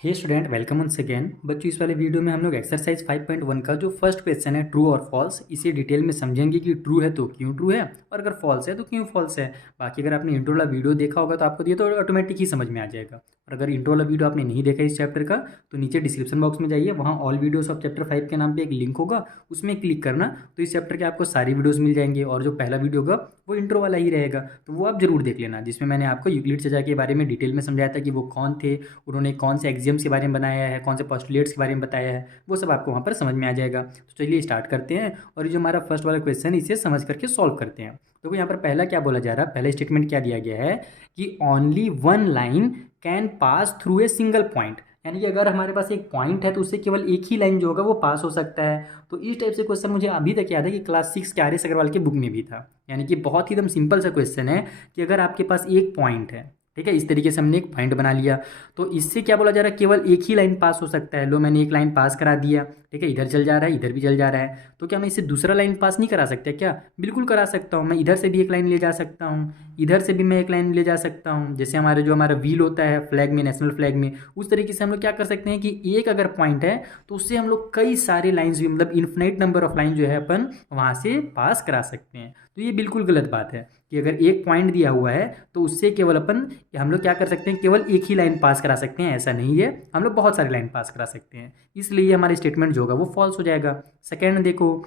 हे student, welcome once again. बच्चों, इस वाले वीडियो में हम लोग एक्सरसाइज 5.1 का जो फर्स्ट क्वेश्चन है ट्रू और फॉल्स, इसे डिटेल में समझेंगे कि ट्रू है तो क्यों ट्रू है और अगर फॉल्स है तो क्यों फॉल्स है। बाकी अगर आपने इंट्रो वाला वीडियो देखा होगा तो आपको ये तो ऑटोमेटिक ही समझ में आ जाएगा। और अगर इंट्रो वाला वीडियो आपने नहीं देखा इस चैप्टर का तो नीचे डिस्क्रिप्शन बॉक्स में जाइए, वहाँ ऑल वीडियोस ऑफ चैप्टर 5 के नाम पर एक लिंक होगा, उसमें क्लिक करना तो इस चैप्टर के आपको सारी वीडियोज़ मिल जाएंगे। और जो पहला वीडियो होगा वो इंट्रो वाला ही रहेगा, तो वो आप जरूर देख लेना, जिसमें मैंने आपको यूक्लिड चाचा के बारे में डिटेल में समझाया था कि वो कौन थे, उन्होंने कौन से एग्जाम्स के बारे में बनाया है, कौन से पोस्टुलेट्स के बारे में बताया है, वो सब आपको वहाँ पर समझ में आ जाएगा। तो चलिए स्टार्ट करते हैं और ये जो हमारा फर्स्ट वाला क्वेश्चन है इसे समझ करके सॉल्व करते हैं। देखो यहाँ पर पहला क्या बोला जा रहा है, पहला स्टेटमेंट क्या दिया गया है कि only one line can pass through a single point, यानी कि अगर हमारे पास एक पॉइंट है तो उससे केवल एक ही लाइन जो होगा वो पास हो सकता है। तो इस टाइप से क्वेश्चन मुझे अभी तक याद है कि क्लास 6 के आर एस अग्रवाल की बुक में भी था। यानी कि बहुत ही एकदम सिंपल सा क्वेश्चन है कि अगर आपके पास एक पॉइंट है, ठीक है, इस तरीके से हमने एक पॉइंट बना लिया, तो इससे क्या बोला जा रहा है, केवल एक ही लाइन पास हो सकता है। लो, मैंने एक लाइन पास करा दिया, ठीक है, इधर चल जा रहा है, इधर भी चल जा रहा है, तो क्या मैं इससे दूसरा लाइन पास नहीं करा सकता? क्या बिल्कुल करा सकता हूँ। मैं इधर से भी एक लाइन ले जा सकता हूँ, इधर से भी मैं एक लाइन ले जा सकता हूँ। जैसे हमारा व्हील होता है फ्लैग में, नेशनल फ्लैग में, उस तरीके से हम लोग क्या कर सकते हैं कि एक अगर पॉइंट है तो उससे हम लोग कई सारे लाइन्स भी, मतलब इन्फिनाइट नंबर ऑफ लाइन जो है अपन वहाँ से पास करा सकते हैं। तो ये बिल्कुल गलत बात है कि अगर एक पॉइंट दिया हुआ है तो उससे केवल अपन हम लोग क्या कर सकते हैं, केवल एक ही लाइन पास करा सकते हैं, ऐसा नहीं है, हम लोग बहुत सारी लाइन पास करा सकते हैं। इसलिए हमारा स्टेटमेंट जो होगा वो फॉल्स हो जाएगा। सेकेंड देखो,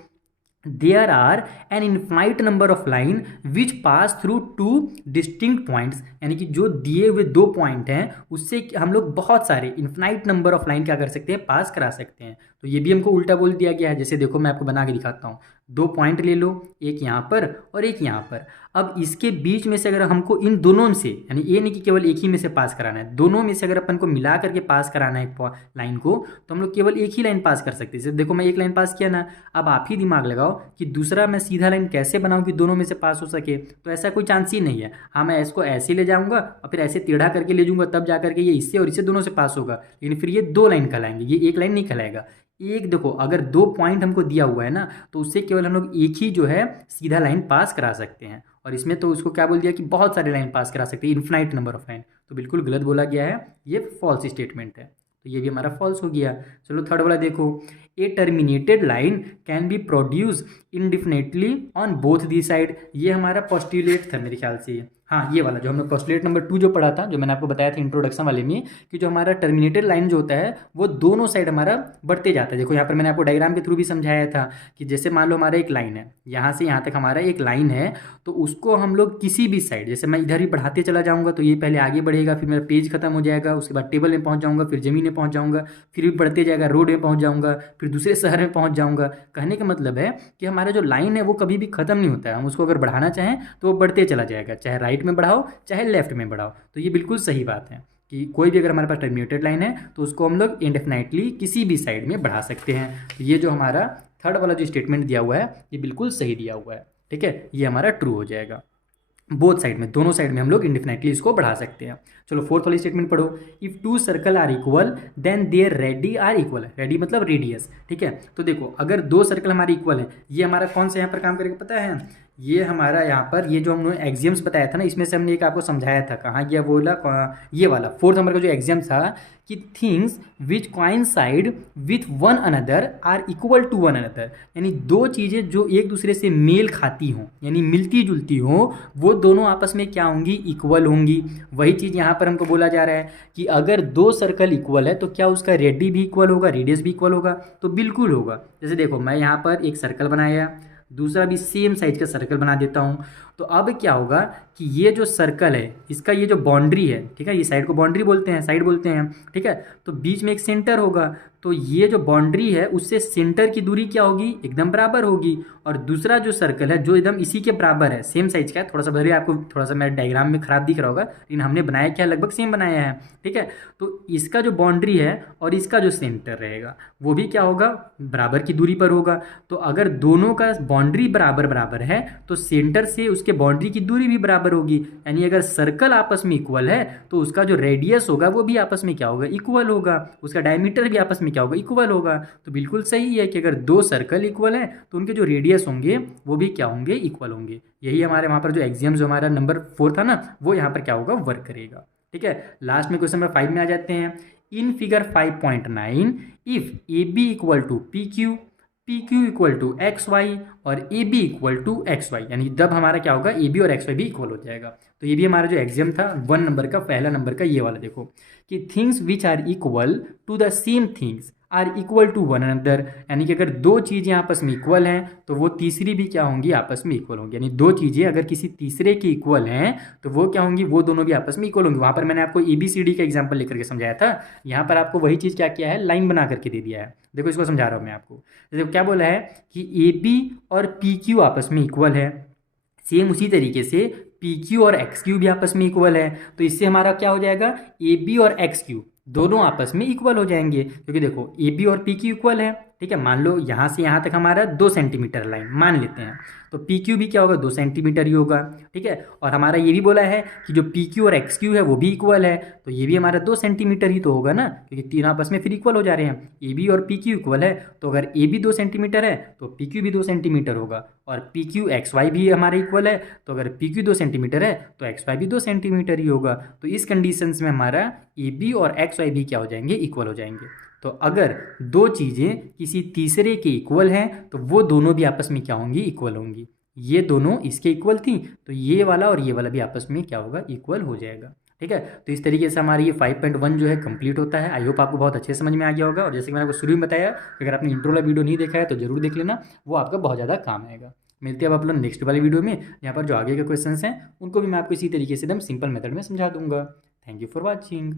there are an infinite number of line which pass through two distinct points, यानी कि जो दिए हुए दो पॉइंट हैं उससे हम लोग बहुत सारे इन्फाइनाइट नंबर ऑफ लाइन क्या कर सकते हैं, पास करा सकते हैं। तो ये भी हमको उल्टा बोल दिया गया है। जैसे देखो मैं आपको बना के दिखाता हूँ, दो पॉइंट ले लो, एक यहाँ पर और एक यहाँ पर। अब इसके बीच में से अगर हमको इन दोनों में से, यानी ये नहीं कि केवल एक ही में से पास कराना है, दोनों में से अगर अपन को मिला करके पास कराना है लाइन को, तो हम लोग केवल एक ही लाइन पास कर सकते हैं। जैसे देखो मैं एक लाइन पास किया ना, अब आप ही दिमाग लगाओ कि दूसरा मैं सीधा लाइन कैसे बनाऊं कि दोनों में से पास हो सके। तो ऐसा कोई चांस ही नहीं है। हाँ, मैं इसको ऐसे ले जाऊंगा और फिर ऐसे टेढ़ा करके ले जाऊंगा, तब जा करके ये इससे और इससे दोनों से पास होगा, लेकिन फिर ये दो लाइन कहलाएंगे, ये एक लाइन नहीं कहलाएगा। एक देखो, अगर दो पॉइंट हमको दिया हुआ है ना, तो उससे केवल हम लोग एक ही जो है सीधा लाइन पास करा सकते हैं। और इसमें तो उसको क्या बोल दिया कि बहुत सारे लाइन पास करा सकते हैं, इन्फिनाइट नंबर ऑफ लाइन। तो बिल्कुल गलत बोला गया है, ये फॉल्स स्टेटमेंट है, तो ये भी हमारा फॉल्स हो गया। चलो थर्ड वाला देखो, a terminated line can be produce indefinitely on both the side. ये हमारा पोस्टुलेट था मेरे ख्याल से। हाँ, ये वाला जो हमने पोस्टुलेट नंबर 2 जो पढ़ा था, जो मैंने आपको बताया था इंट्रोडक्शन वाले में, कि जो हमारा टर्मिनेटेड लाइन जो होता है वो दोनों साइड हमारा बढ़ते जाता है। देखो यहाँ पर मैंने आपको डायग्राम के थ्रू भी समझाया था कि जैसे मान लो हमारा एक लाइन है, यहाँ से यहाँ तक हमारा एक लाइन है, तो उसको हम लोग किसी भी साइड, जैसे मैं इधर ही बढ़ाते चला जाऊँगा तो ये पहले आगे बढ़ेगा, फिर मेरा पेज खत्म हो जाएगा, उसके बाद टेबल में पहुँच जाऊँगा, फिर ज़मीन में पहुँच जाऊँगा, फिर भी बढ़ते जाएगा, रोड में पहुँच जाऊँगा, फिर दूसरे शहर में पहुँच जाऊँगा। कहने का मतलब है कि हमारा जो लाइन है वो कभी भी खत्म नहीं होता है। हम उसको अगर बढ़ाना चाहें तो वो बढ़ते चला जाएगा, चाहे राइट में बढ़ाओ चाहे लेफ्ट में बढ़ाओ। तो ये बिल्कुल सही बात है कि कोई भी अगर हमारे पास टर्मिनेटेड लाइन है तो उसको हम लोग इंडेफिनाइटली किसी भी साइड में बढ़ा सकते हैं। तो ये जो हमारा थर्ड वाला जो स्टेटमेंट दिया हुआ है ये बिल्कुल सही दिया हुआ है, ठीक है, ये हमारा ट्रू हो जाएगा। बोथ साइड में, दोनों साइड में हम लोग इंडेफिनाइटली इसको बढ़ा सकते हैं। चलो फोर्थ वाली स्टेटमेंट पढ़ो, if two circle are equal then their radii are equal. Radii मतलब रेडियस, ठीक है। तो देखो अगर दो सर्कल हमारे इक्वल है, ये हमारा कौन सा यहाँ पर काम करेगा पता है, ये हमारा यहाँ पर ये जो हमने एग्जाम्स बताया था ना, इसमें से हमने एक आपको समझाया था, कहाँ गया बोला, ये वाला फोर्थ नंबर का जो एग्जाम था कि things which coincide with one another are equal to one another, यानी दो चीज़ें जो एक दूसरे से मेल खाती हों, यानी मिलती जुलती हों, वो दोनों आपस में क्या होंगी, इक्वल होंगी। वही चीज़ यहाँ पर हमको बोला जा रहा है कि अगर दो सर्कल इक्वल है तो क्या उसका रेडी भी इक्वल होगा, रेडियस भी इक्वल होगा? तो बिल्कुल होगा। जैसे देखो मैं यहाँ पर एक सर्कल बनाया, दूसरा भी सेम साइज का सर्कल बना देता हूँ, तो अब क्या होगा कि ये जो सर्कल है इसका ये जो बाउंड्री है, ठीक है, ये साइड को बाउंड्री बोलते हैं, साइड बोलते हैं, ठीक है, तो बीच में एक सेंटर होगा, तो ये जो बाउंड्री है उससे सेंटर की दूरी क्या होगी, एकदम बराबर होगी। और दूसरा जो सर्कल है जो एकदम इसी के बराबर है, सेम साइज का है, थोड़ा सा भले आपको थोड़ा सा मेरे डायग्राम में खराब दिख रहा होगा, लेकिन हमने बनाया क्या, लगभग सेम बनाया है, ठीक है। तो इसका जो बाउंड्री है और इसका जो सेंटर रहेगा वो भी क्या होगा, बराबर की दूरी पर होगा। तो अगर दोनों का बाउंड्री बराबर बराबर है तो सेंटर से उसके बाउंड्री की दूरी भी बराबर होगी, यानी अगर सर्कल आपस में इक्वल है तो उसका जो रेडियस होगा वो भी आपस में क्या होगा, इक्वल होगा, उसका डायमीटर भी आपस में क्या होगा, इक्वल होगा। तो बिल्कुल सही है कि अगर दो सर्कल इक्वल है तो उनके जो रेडियस होंगे वो भी क्या होंगे, इक्वल होंगे। यही हमारे वहाँ पर जो एग्जाम जो हमारा नंबर 4 था ना, वो यहाँ पर क्या होगा, वर्क करेगा, ठीक है। लास्ट में क्वेश्चन नंबर 5 में आ जाते हैं, in figure 5.9 if A B equal to P Q, P Q equal to X Y और A B equal to X Y, यानी जब हमारा क्या होगा, ए बी और एक्स वाई भी इक्वल हो जाएगा। तो ये भी हमारा जो एग्जाम था 1 नंबर का, पहला नंबर का ये वाला देखो कि things which are equal to the same things are equal to one another, यानी कि अगर दो चीज़ें आपस में इक्वल हैं तो वो तीसरी भी क्या होंगी, आपस में इक्वल होंगी। यानी दो चीज़ें अगर किसी तीसरे की इक्वल हैं तो वो क्या होंगी, वो दोनों भी आपस में इक्वल होंगी। वहाँ पर मैंने आपको ABCD का एग्जाम्पल लेकर के समझाया था, यहाँ पर आपको वही चीज़ क्या किया है, लाइन बना करके दे दिया है। देखो इसको समझा रहा हूँ मैं आपको। देखो क्या बोला है कि AB और PQ आपस में इक्वल है, सेम उसी तरीके से PQ और XQ भी आपस में इक्वल है। तो इससे हमारा क्या हो जाएगा, AB और XQ दोनों आपस में इक्वल हो जाएंगे, क्योंकि देखो AB और PQ इक्वल है, ठीक है। मान लो यहाँ से यहाँ तक हमारा 2 सेंटीमीटर लाइन मान लेते हैं, तो PQ भी क्या होगा, 2 सेंटीमीटर ही होगा, ठीक है। और हमारा ये भी बोला है कि जो PQ और XQ है वो भी इक्वल है, तो ये भी हमारा 2 सेंटीमीटर ही तो होगा ना, क्योंकि तीनों आपस में फिर इक्वल हो जा रहे हैं। AB और PQ इक्वल है, तो अगर AB 2 सेंटीमीटर है तो PQ भी 2 सेंटीमीटर होगा, और PQ XY भी हमारे इक्वल है, तो अगर PQ 2 सेंटीमीटर है तो XY भी 2 सेंटीमीटर ही होगा। तो इस कंडीशंस में हमारा AB और XY भी क्या हो जाएंगे, इक्वल हो जाएंगे। तो अगर दो चीज़ें किसी तीसरे के इक्वल हैं तो वो दोनों भी आपस में क्या होंगी, इक्वल होंगी। ये दोनों इसके इक्वल थी तो ये वाला और ये वाला भी आपस में क्या होगा, इक्वल हो जाएगा, ठीक है। तो इस तरीके से हमारी ये 5.1 जो है कंप्लीट होता है। आई होप आपको बहुत अच्छे समझ में आ गया होगा। और जैसे कि मैंने आपको शुरू में बताया, अगर आपने इंट्रो वाला वीडियो नहीं देखा है तो जरूर देख लेना, वो आपका बहुत ज़्यादा काम आएगा। मिलते हैं अब आप लोग नेक्स्ट वाले वीडियो में, यहाँ पर जो आगे के क्वेश्चंस हैं उनको भी मैं आपको इसी तरीके से एकदम सिंपल मेथड में समझा दूंगा। Thank you for watching.